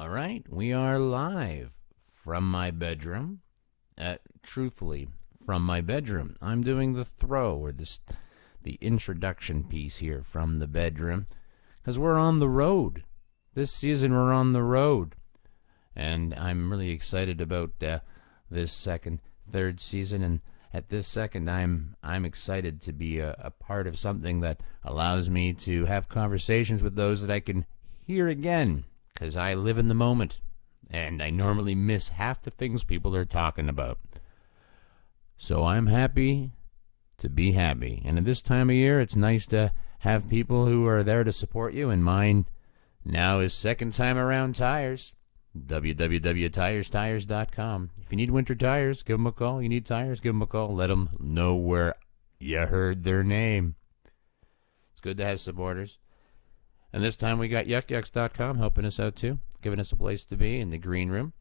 All right, we are live from my bedroom. Truthfully, from my bedroom. I'm doing the throw or the introduction piece here from the bedroom because we're on the road. This season we're on the road, and I'm really excited about this third season. And at this second, I'm excited to be a part of something that allows me to have conversations with those that I can hear again. Because I live in the moment, and I normally miss half the things people are talking about. So I'm happy to be happy. And at this time of year, it's nice to have people who are there to support you. And mine now is Second Time Around Tires, www.tirestires.com. If you need winter tires, give them a call. You need tires, give them a call. Let them know where you heard their name. It's good to have supporters. And this time we got yuckyucks.com helping us out too, giving us a place to be in the green room.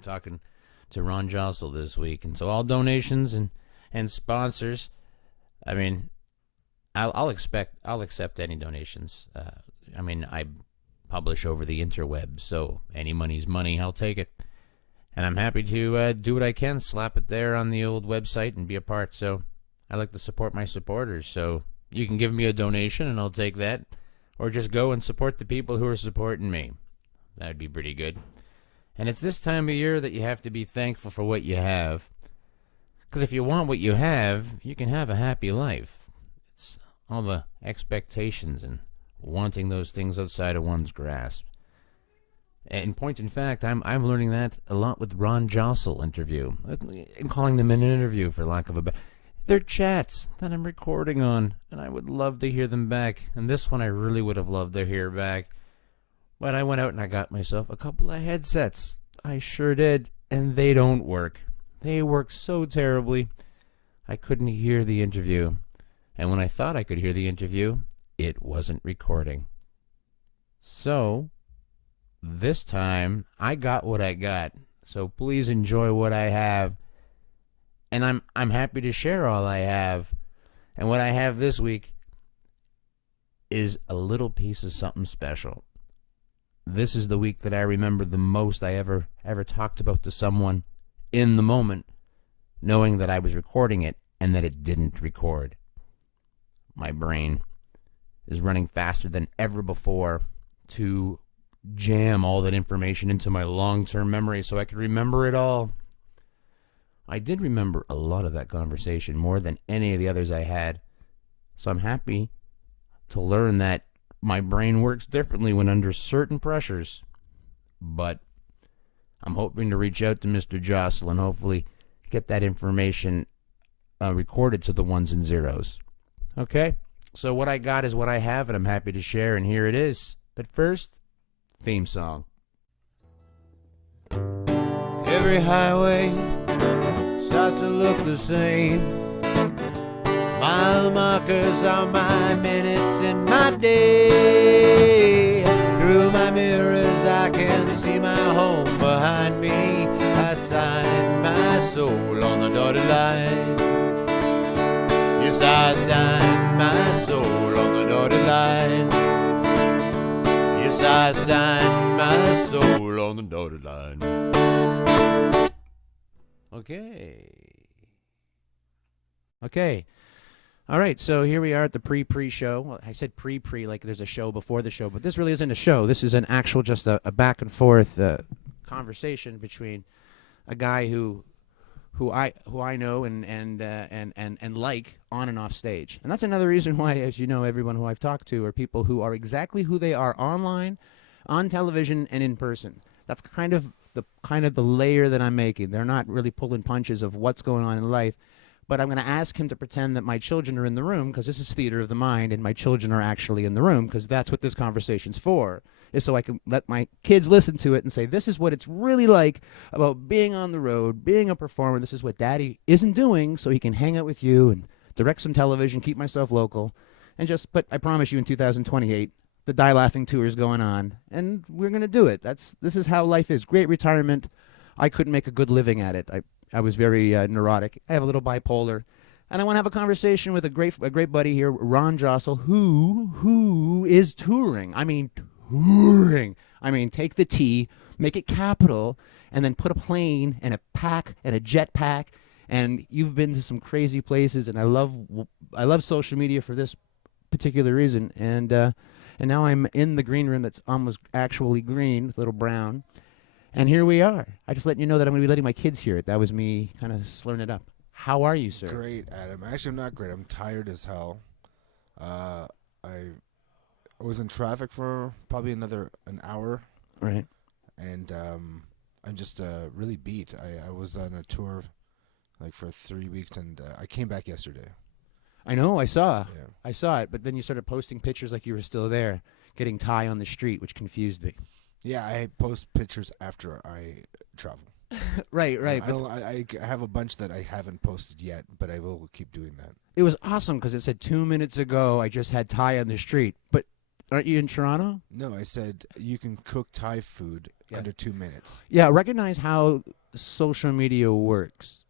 Talking to Ron Josol this week. And so all donations and sponsors, I mean, I'll accept any donations. I publish over the interweb, so any money's money, I'll take it. And I'm happy to do what I can, slap it there on the old website and be a part. So I like to support my supporters. So you can give me a donation and I'll take that. Or just go and support the people who are supporting me. That'd be pretty good. And it's this time of year that you have to be thankful for what you have. Because if you want what you have, you can have a happy life. It's all the expectations and wanting those things outside of one's grasp. In point in fact, I'm learning that a lot with Ron Josol interview. I'm calling them an interview for lack of a better. They're chats that I'm recording on, and I would love to hear them back. And this one I really would have loved to hear back. But I went out and I got myself a couple of headsets. I sure did, and they don't work. They work so terribly. I couldn't hear the interview. And when I thought I could hear the interview, it wasn't recording. So, this time, I got what I got. So please enjoy what I have. And I'm happy to share all I have. And what I have this week is a little piece of something special. This is the week that I remember the most I ever talked about to someone in the moment, knowing that I was recording it and that it didn't record. My brain is running faster than ever before to jam all that information into my long-term memory so I can remember it all. I did remember a lot of that conversation, more than any of the others I had. So I'm happy to learn that my brain works differently when under certain pressures. But I'm hoping to reach out to Mr. Josol and hopefully get that information recorded to the ones and zeros. Okay? So what I got is what I have, and I'm happy to share, and here it is. But first, theme song. Every highway starts to look the same. Mile markers are my minutes in my day. Through my mirrors I can see my home behind me. I sign my soul on the dotted line. Yes, I sign my soul on the dotted line. Yes, I sign my soul on the dotted line. Okay. All right, so here we are at the pre-show. Well, I said pre like there's a show before the show, but this really isn't a show. This is an actual just a back and forth conversation between a guy who I know and like on and off stage. And that's another reason why, as you know, everyone who I've talked to are people who are exactly who they are online, on television, and in person. That's kind of the layer that I'm making. They're not really pulling punches of what's going on in life, but I'm going to ask him to pretend that my children are in the room, because this is theater of the mind, and my children are actually in the room, because that's what this conversation's for, is so I can let my kids listen to it and say, this is what it's really like about being on the road, being a performer. This is what Daddy isn't doing, so he can hang out with you and direct some television, keep myself local, and but I promise you in 2028, the Die Laughing tour is going on, and we're going to do it. This is how life is. Great retirement. I couldn't make a good living at it. I was very neurotic. I have a little bipolar. And I want to have a conversation with a great buddy here, Ron Josol, who is touring. I mean, touring. I mean, take the T, make it capital, and then put a plane and a pack and a jet pack. And you've been to some crazy places, and I love social media for this particular reason. And now I'm in the green room that's almost actually green, a little brown. And here we are. I just letting you know that I'm going to be letting my kids hear it. That was me kind of slurring it up. How are you, sir? Great, Adam. Actually, I'm not great. I'm tired as hell. I was in traffic for probably an hour, Right. and I'm just really beat. I was on a tour like for 3 weeks, and I came back yesterday. I know. I saw. Yeah. I saw it. But then you started posting pictures like you were still there, getting Thai on the street, which confused me. Yeah, I post pictures after I travel. Right. I have a bunch that I haven't posted yet, but I will keep doing that. It was awesome because it said 2 minutes ago I just had Thai on the street. But aren't you in Toronto? No, I said you can cook Thai food Yeah. under 2 minutes. Yeah, recognize how social media works.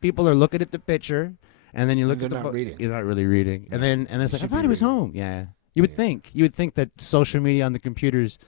People are looking at the picture, and then you look They're at the not reading. You're not really reading. And then it's like, I should thought be he was reading. home. Yeah. You would think that social media on the computers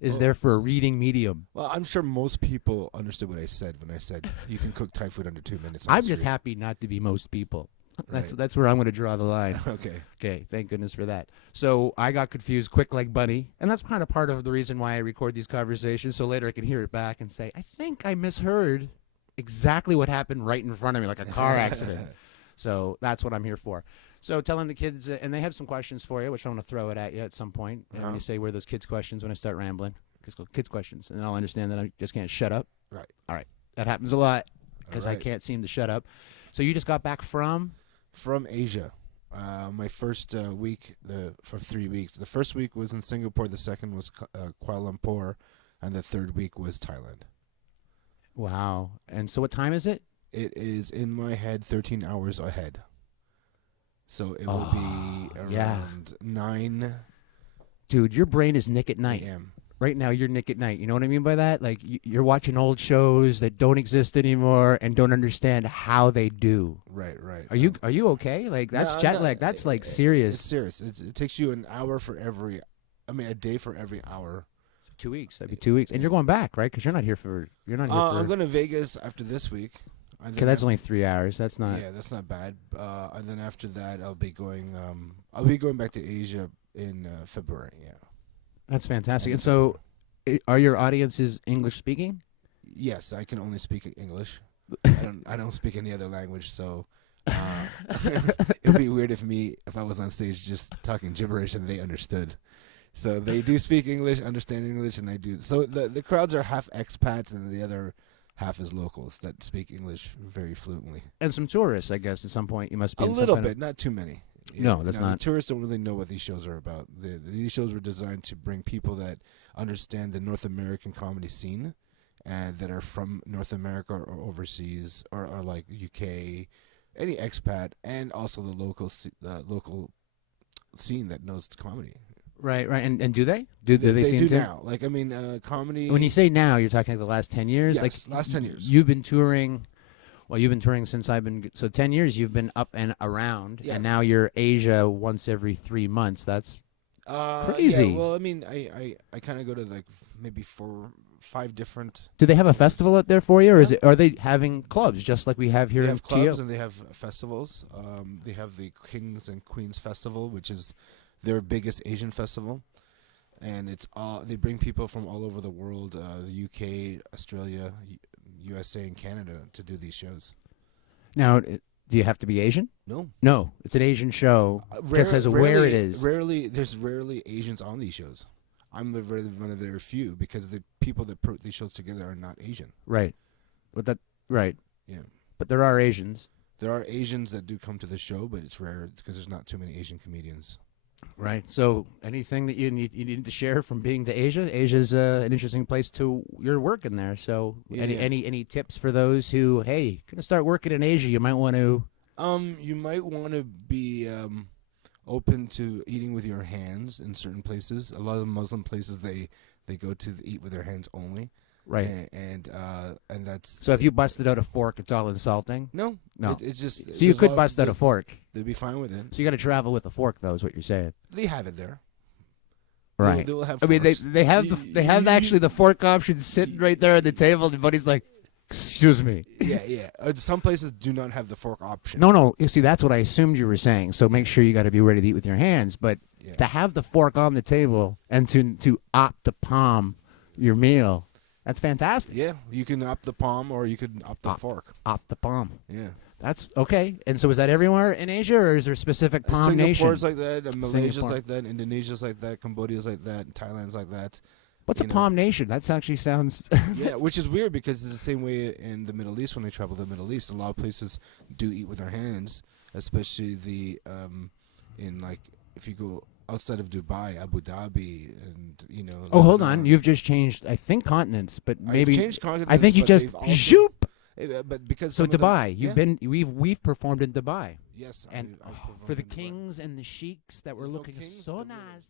is Well- there for a reading medium. Well, I'm sure most people understood what I said when I said you can cook Thai food under 2 minutes. I'm just happy not to be most people. Right. That's where I'm going to draw the line. Okay. Okay, thank goodness for that. So I got confused quick like bunny, and that's kind of part of the reason why I record these conversations, so later I can hear it back and say, I think I misheard exactly what happened right in front of me, like a car accident. So that's what I'm here for. So telling the kids, and they have some questions for you, which I'm going to throw it at you at some point. And Uh-huh. you say, where are those kids' questions when I start rambling? Just go, kids' questions. And I'll understand that I just can't shut up. Right. All right. That happens a lot because I Alright. can't seem to shut up. So you just got back from? From Asia. My first week for 3 weeks. The first week was in Singapore. The second was Kuala Lumpur. And the third week was Thailand. Wow. And so what time is it? It is, in my head, 13 hours ahead. So it will be around yeah. 9 Dude, your brain is Nick at night. a.m. Right now, you're Nick at night. You know what I mean by that? Like, you're watching old shows that don't exist anymore and don't understand how they do. Right. Are you okay? Like, that's No, jet no, lag. That's, like, It's serious. serious. It takes you an hour for every, a day for every hour. 2 weeks. That'd be 2 weeks. And you're going back, right? Because you're not here for... I'm going to Vegas after this week. Okay, that's only 3 hours. That's not... Yeah, that's not bad. And then after that, I'll be going back to Asia in February. Yeah. That's fantastic. And so, are your audiences English speaking? Yes, I can only speak English. I don't speak any other language, so it'd be weird if I was on stage just talking gibberish and they understood. So they do speak English, understand English, and I do. So the crowds are half expats, and the other half is locals that speak English very fluently. And some tourists, I guess, at some point. You must be A in some little kind of- bit, not too many. No, that's not. The tourists don't really know what these shows are about. These shows were designed to bring people that understand the North American comedy scene and that are from North America or overseas or like UK, any expat, and also the local scene that knows comedy. Right. And do they? Do they seem do to? now. Like, comedy. When you say now, you're talking like the last 10 years? Yes, Like, last 10 years. You've been touring... Well, you've been touring since I've been... So 10 years you've been up and around, Yeah. and now you're Asia once every 3 months. That's... crazy. Yeah, well, I kind of go to like maybe 4-5 different. Do they have a festival out there for you, or are they having clubs just like we have here They in have TO? clubs and they have festivals. They have the Kings and Queens Festival, which is their biggest Asian festival, and it's they bring people from all over the world, the UK, Australia, USA, and Canada to do these shows. Now, do you have to be Asian? No, No, it's an Asian show. Just as where it is. There's rarely Asians on these shows. I'm one of the very few because the people that put these shows together are not Asian. Right. Right. Yeah. But there are Asians. There are Asians that do come to the show, but it's rare because there's not too many Asian comedians. Right. So anything that you need to share from being to Asia? Asia's an interesting place to you're working there. So Yeah, any tips for those who, hey, gonna start working in Asia, you might want to You might want to be open to eating with your hands in certain places. A lot of Muslim places they go to eat with their hands only. right. And that's So if you busted out a fork, it's all insulting. no. It's just So you there's could lot- bust out a fork. They'd be fine with it. So you got to travel with a fork, though, is what you're saying. They have it there. Right. They will have I mean, forks. they have actually the fork option sitting right there on the table. And Buddy's like, "Excuse me." Yeah. Some places do not have the fork option. No. You see, that's what I assumed you were saying. So make sure you got to be ready to eat with your hands. But Yeah. to have the fork on the table and to opt to palm your meal, that's fantastic. Yeah, you can opt the palm or you could opt the fork. Opt the palm. Yeah. That's okay. And so is that everywhere in Asia, or is there specific palm Singapore's nations? like that, Malaysia's Singapore. like that, Indonesia's like that, Cambodia's like that, Thailand's like that. What's a you know. palm nation? That actually sounds. Yeah, which is weird because it's the same way in the Middle East when they travel to the Middle East. A lot of places do eat with their hands, especially in like if you go outside of Dubai, Abu Dhabi, and Oh, hold on. Lebanon. You've just changed, I think, continents, but I've maybe. changed continents, I think you but just they've also- zoop. But because So some of them- Dubai, you've yeah, been. We've performed in Dubai, yes, and I've for the performed in Dubai. kings and the sheiks that were There's no looking kings, so there were- nice.